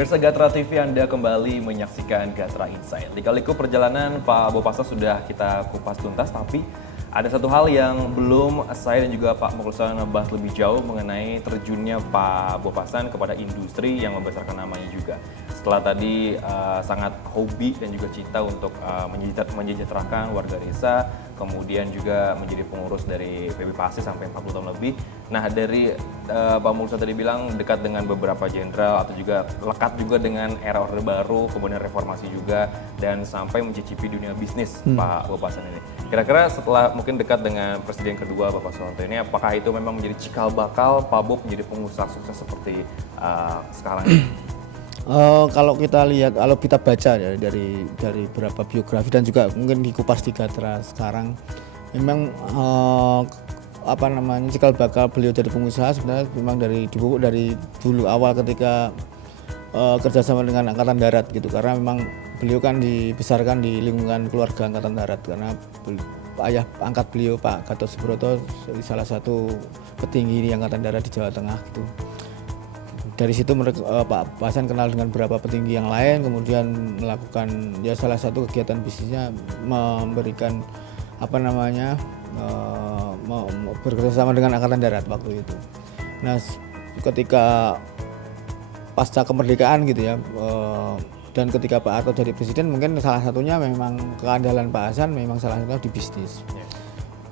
Pemirsa Gatra TV, Anda kembali menyaksikan Gatra Insight. Di kaliku perjalanan Pak Bopasa sudah kita kupas tuntas, tapi ada satu hal yang belum saya dan juga Pak Mukhlisan bahas lebih jauh mengenai terjunnya Pak Bopasan kepada industri yang membesarkan namanya juga. Setelah tadi sangat hobi dan juga cinta untuk mensejahterakan warga desa, kemudian juga menjadi pengurus dari PB Pasi sampai 40 tahun lebih. Nah, dari Pak Mukhlisan tadi bilang dekat dengan beberapa jenderal atau juga lekat juga dengan era Orde Baru, kemudian reformasi juga, dan sampai mencicipi dunia bisnis Pak Bopasan ini. Kira-kira setelah mungkin dekat dengan Presiden kedua Bapak Soeharto ini, apakah itu memang menjadi cikal bakal Pak Bob menjadi pengusaha sukses seperti sekarang ini? Kalau kita lihat, kalau kita baca ya dari beberapa biografi dan juga mungkin di Kupas di Gatra sekarang, memang cikal bakal beliau jadi pengusaha sebenarnya memang dipupuk dari dulu awal ketika kerjasama dengan Angkatan Darat gitu, karena memang beliau kan dibesarkan di lingkungan keluarga Angkatan Darat karena ayah angkat beliau Pak Gatot Subroto salah satu petinggi di Angkatan Darat di Jawa Tengah gitu. Dari situ Pak Hasan kenal dengan beberapa petinggi yang lain, kemudian melakukan ya salah satu kegiatan bisnisnya memberikan bekerjasama dengan Angkatan Darat waktu itu. Nah, ketika pasca kemerdekaan gitu ya, dan ketika Pak Harto jadi presiden, mungkin salah satunya memang keandalan Pak Hasan memang salah satunya di bisnis.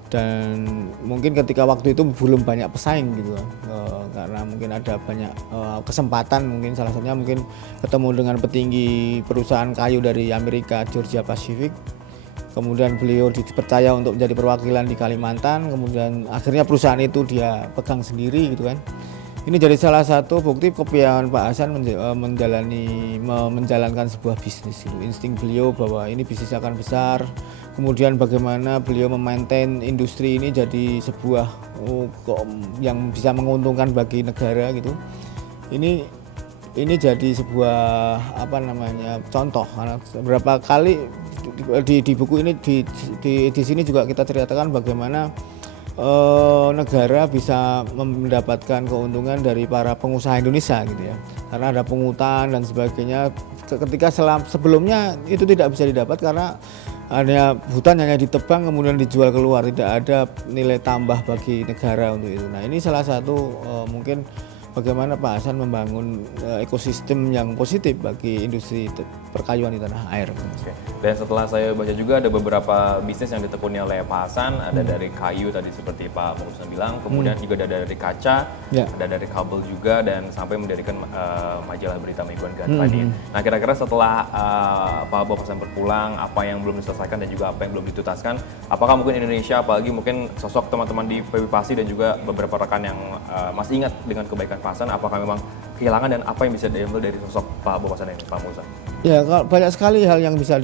Dan mungkin ketika waktu itu belum banyak pesaing gitu, karena mungkin ada banyak kesempatan, mungkin salah satunya mungkin ketemu dengan petinggi perusahaan kayu dari Amerika, Georgia Pacific. Kemudian beliau dipercaya untuk menjadi perwakilan di Kalimantan, kemudian akhirnya perusahaan itu dia pegang sendiri gitu kan. Ini jadi salah satu bukti kepiawaian Pak Hasan menjalankan sebuah bisnis itu. Insting beliau bahwa ini bisnis akan besar. Kemudian bagaimana beliau memaintain industri ini jadi sebuah yang bisa menguntungkan bagi negara gitu. Ini jadi sebuah contoh. Karena beberapa kali di buku ini di sini juga kita ceritakan bagaimana negara bisa mendapatkan keuntungan dari para pengusaha Indonesia gitu ya, karena ada pungutan dan sebagainya. Ketika sebelumnya itu tidak bisa didapat karena hutan hanya ditebang kemudian dijual keluar, tidak ada nilai tambah bagi negara untuk itu. Nah, ini salah satu mungkin bagaimana Pak Hasan membangun ekosistem yang positif bagi industri perkayuan di tanah air. Oke. Dan setelah saya baca juga ada beberapa bisnis yang ditekuni oleh Pak Hasan, ada dari kayu tadi seperti Pak Mukhlisan bilang, kemudian juga ada dari kaca, ada dari kabel juga, dan sampai mendirikan majalah berita Mingguan Gatra ini. Nah, kira-kira setelah Pak Bopasan berpulang, apa yang belum diselesaikan dan juga apa yang belum dituntaskan, apakah mungkin Indonesia, apalagi mungkin sosok teman-teman di PB Pasi dan juga beberapa rekan yang masih ingat dengan kebaikan Pak Hasan, apakah memang kehilangan dan apa yang bisa diambil dari sosok Pak Bopasan ini, Pak Mukhlisan? Ya, banyak sekali hal yang bisa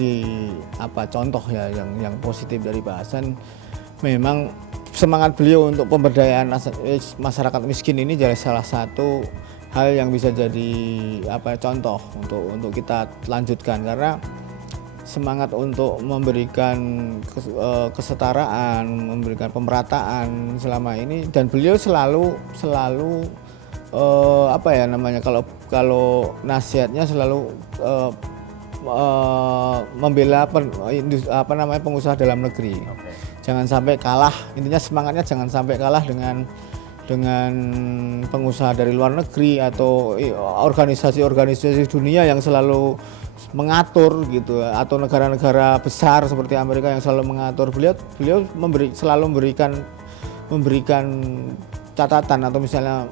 contoh ya yang positif dari Pak Hasan. Memang semangat beliau untuk pemberdayaan masyarakat miskin ini jadi salah satu hal yang bisa jadi contoh untuk kita lanjutkan, karena semangat untuk memberikan kesetaraan, memberikan pemerataan selama ini, dan beliau selalu kalau nasihatnya selalu membela pengusaha dalam negeri. Jangan sampai kalah, intinya semangatnya jangan sampai kalah dengan pengusaha dari luar negeri atau organisasi-organisasi dunia yang selalu mengatur gitu, atau negara-negara besar seperti Amerika yang selalu mengatur. Beliau selalu memberikan catatan atau misalnya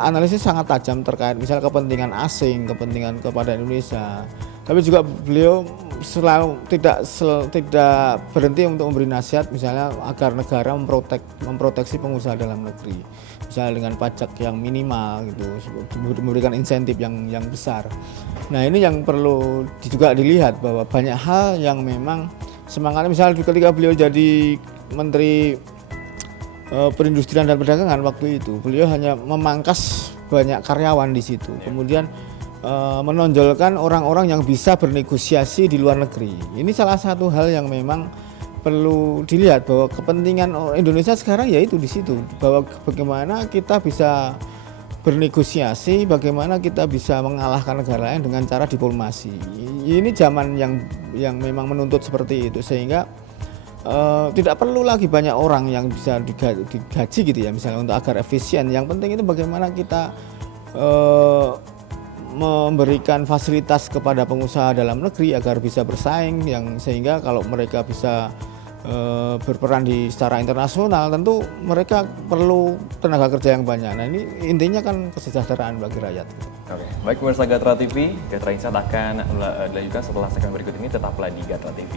analisis sangat tajam terkait misalnya kepentingan asing, kepentingan kepada Indonesia. Tapi juga beliau selalu tidak berhenti untuk memberi nasihat misalnya agar negara memproteksi pengusaha dalam negeri. Misalnya dengan pajak yang minimal gitu, memberikan insentif yang besar. Nah, ini yang perlu juga dilihat bahwa banyak hal yang memang semangatnya, misalnya ketika beliau jadi Menteri Perindustrian dan Perdagangan waktu itu, beliau hanya memangkas banyak karyawan di situ, kemudian menonjolkan orang-orang yang bisa bernegosiasi di luar negeri. Ini salah satu hal yang memang perlu dilihat, bahwa kepentingan Indonesia sekarang yaitu di situ, bahwa bagaimana kita bisa bernegosiasi bagaimana kita bisa mengalahkan negara lain dengan cara diplomasi. Ini zaman yang memang menuntut seperti itu, sehingga tidak perlu lagi banyak orang yang bisa digaji gitu ya, misalnya untuk agar efisien. Yang penting itu bagaimana kita memberikan fasilitas kepada pengusaha dalam negeri agar bisa bersaing, yang sehingga kalau mereka bisa berperan secara internasional, tentu mereka perlu tenaga kerja yang banyak. Nah, ini intinya kan kesejahteraan bagi rakyat. Oke, baik pemirsa Gatra TV, Gatra Insight akan dilanjutkan setelah segmen berikut ini. Tetaplah di Gatra TV.